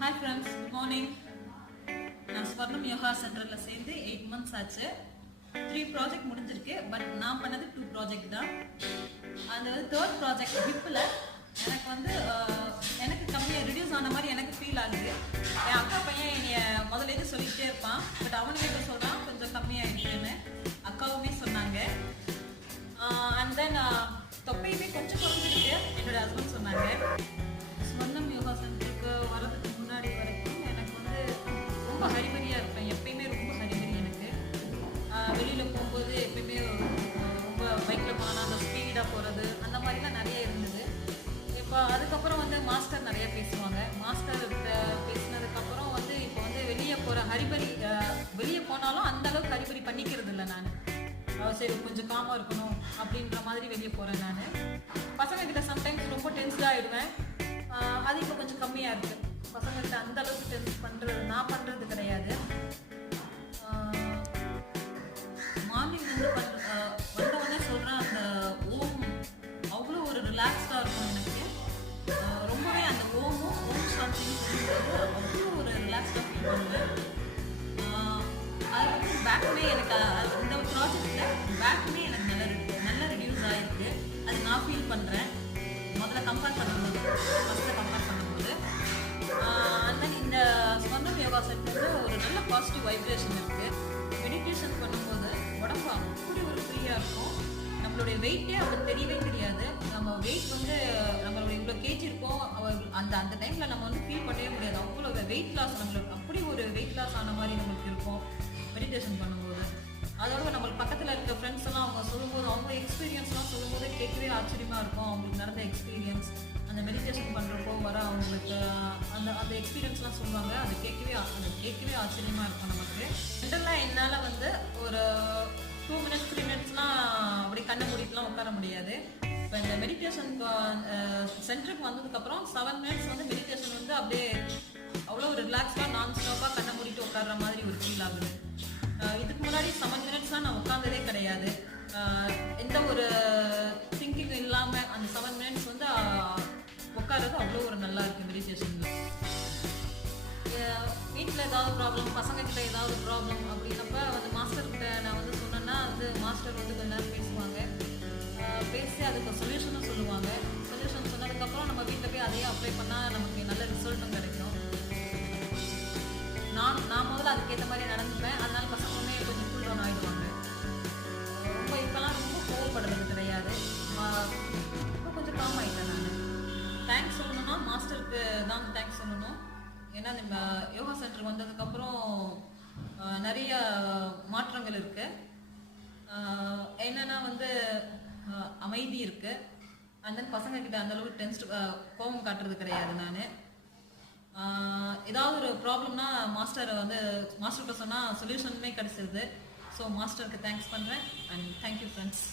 Hi friends, good morning. நான் ஸ்வர்ணம் யோகா சென்டர்ல சேர்ந்து 8 months ஆச்சு. 3 ப்ராஜெக்ட் முடிஞ்சிருக்கு. பட் நான் பண்ணது 2 ப்ராஜெக்ட் தான். அந்த தேர்ட் ப்ராஜெக்ட் ஹிப்ல எனக்கு கம்மியாக ரிடியூஸ் ஆன மாதிரி எனக்கு ஃபீல் ஆகுது. என் அக்கா பையன் என்னைய முதல்ல சொல்லிக்கிட்டே இருப்பான். பட் அவனுக்கு என்ன சொல்றான், கொஞ்சம் கம்மியாயிடுச்சுன்னு அக்காவுமே சொன்னாங்க. அண்ட் தென் தொப்பையுமே கொஞ்சம் குறைஞ்சிருக்கு என்னோட ஹஸ்பண்ட் சொன்னாங்க. ஸ்வர்ணம் யோகா சென்டருக்கு வரதுக்கு முன்னாடி வரைக்கும் எனக்கு ரொம்ப ஹரிபரியாக இருப்பேன். எப்பயுமே ரொம்ப ஹரிபரி எனக்கு. வெளியில் போகும்போது எப்பயுமே ரொம்ப பைக்கில் போனால் அந்த ஸ்பீடாக போகிறது அந்த மாதிரிலாம் நிறைய இருந்தது. இப்போ அதுக்கப்புறம் மாஸ்டர் நிறைய பேசுவாங்க. மாஸ்டர் பேசினதுக்கப்புறம் இப்போ வெளியே போகிற ஹரிபரி வெளியே போனாலும் அந்த அளவுக்கு ஹரிபரி பண்ணிக்கிறது இல்லை. நான் சரி கொஞ்சம் காமாக இருக்கணும் அப்படின்ற மாதிரி வெளியே போகிறேன். நான் பசங்கக்கிட்ட சம்டைம்ஸ் ரொம்ப டென்ஸ்டாக ஆகிடுவேன். அது இப்போ கொஞ்சம் கம்மியாக இருக்குது. பசங்கள்கிட்ட அந்த அளவுக்கு டென்ஸ் நான் பண்ணுறது கிடையாது. மார்னிங் வந்தவொடனே சொல்கிறேன், அந்த ஓம் அவ்வளோ ஒரு ரிலாக்ஸ்டாக இருக்கும் எனக்கு. ரொம்பவே அந்த ஓம் சாந்தின்னு சொல்லும்போது அவ்வளோ ஒரு ரிலாக்ஸ்டாக ஃபீல் பண்ணுவேன். அதுக்கப்புறம் பேக்குமே எனக்கு இந்த ப்ராஜெக்டில் பேக்குமே எனக்கு நல்ல ரிடியூஸ் ஆகிருக்கு. அது நான் ஃபீல் பண்ணுறேன். முதல்ல கம்பேர் பண்ணும்போது அந்த இந்த ஸ்வர்ணம் யோகா சென்டரில் ஒரு நல்ல பாசிட்டிவ் வைப்ரேஷன் இருக்குது. மெடிடேஷன் பண்ணும்போது உடம்பு அப்படி ஒரு ஃப்ரீயாக இருக்கும். நம்மளுடைய வெயிட்டே அவங்களுக்கு தெரியவே தெரியாது. நம்ம வெயிட் நம்மளோட இவ்வளோ கேஜி இருக்கும். அந்த அந்த டைமில் நம்ம ஃபீல் பண்ணவே முடியாது. அவ்வளோ வெயிட் லாஸ், நம்மளுக்கு அப்படி ஒரு வெயிட் லாஸ் ஆன மாதிரி நம்மளுக்கு இருக்கும் மெடிடேஷன் பண்ணும்போது. அதோட நம்மளுக்கு பக்கத்தில் இருக்க ஃப்ரெண்ட்ஸ் எல்லாம் அவங்க சொல்லும்போது, அவங்க எக்ஸ்பீரியன்ஸ்லாம் சொல்லும்போது கேட்கவே ஆச்சரியமாக இருக்கும். அவங்களுக்கு நடந்த எக்ஸ்பீரியன்ஸ் அந்த மெடிடேஷன் பண்ணுறப்போ அவங்களுக்கு அந்த அந்த எக்ஸ்பீரியன்ஸ்லாம் சொல்லுவாங்க. அது கேட்கவே ஆச்சரியமாக இருக்கும் நமக்கு. ஜென்ரலாக என்னால் ஒரு 2 minutes 3 minutesலாம் அப்படி கண்ணை மூடிட்டுலாம் உட்கார முடியாது. இப்போ இந்த மெடிடேஷன் சென்டருக்கு வந்ததுக்கப்புறம் 7 minutes மெடிடேஷன் அப்படியே அவ்வளோ ஒரு ரிலாக்ஸ்டாக நான் ஸ்டாப்பாக கண்ணை மூடிட்டு உட்கார்ற மாதிரி ஒரு ஃபீல் ஆகுது. இதுக்கு முன்னாடி 7 minutesலாம் நான் உட்காந்ததே கிடையாது. எந்த ஒரு திங்கிங் இல்லாமல் அந்த 7 minutes உட்கார்றது அவ்வளோ ஒரு நல்லா இருக்குது மெடிடேஷனில். வீட்டில் ஏதாவது ப்ராப்ளம், பசங்கக்கிட்ட ஏதாவது ப்ராப்ளம் அப்படின்னப்ப மாஸ்டர்கிட்ட நான் சொன்னேன்னா மாஸ்டர் கொஞ்ச நேரம் பேசுவாங்க. பேசி அதுக்கு சொல்யூஷனும் சொல்லுவாங்க. சொல்யூஷன் சொன்னதுக்கப்புறம் நம்ம வீட்டில் போய் அதையே அப்ளை பண்ணால் நமக்கு நல்ல ரிசல்ட்டும் கிடைக்கும். நான் முதல்ல அதுக்கேற்ற மாதிரி நடந்துப்பேன். அதனால பசங்களுமே கொஞ்சம் கூல் டவுன் ஆகிடுவாங்க. இப்போலாம் ரொம்ப கோவப்படுறது கிடையாது. இப்போ கொஞ்சம் காம் ஆகிட்டேன். நான் தேங்க்ஸ் சொல்லணும்னா மாஸ்டருக்கு தான் தேங்க்ஸ் சொல்லணும். ஏன்னா நம்ம யோகா சென்டருக்கு வந்ததுக்கப்புறம் நிறைய மாற்றங்கள் இருக்குது. என்னென்னா அமைதி இருக்குது. அண்ட் தென் பசங்கக்கிட்ட அந்தளவுக்கு கோபம் காட்டுறது கிடையாது. நான் ஏதாவது ஒரு ப்ராப்ளம்னா மாஸ்டர்கிட்ட சொன்னால் சொல்யூஷனுமே கிடைச்சிருது. ஸோ மாஸ்டருக்கு தேங்க்ஸ் பண்ணுறேன். And thank you friends.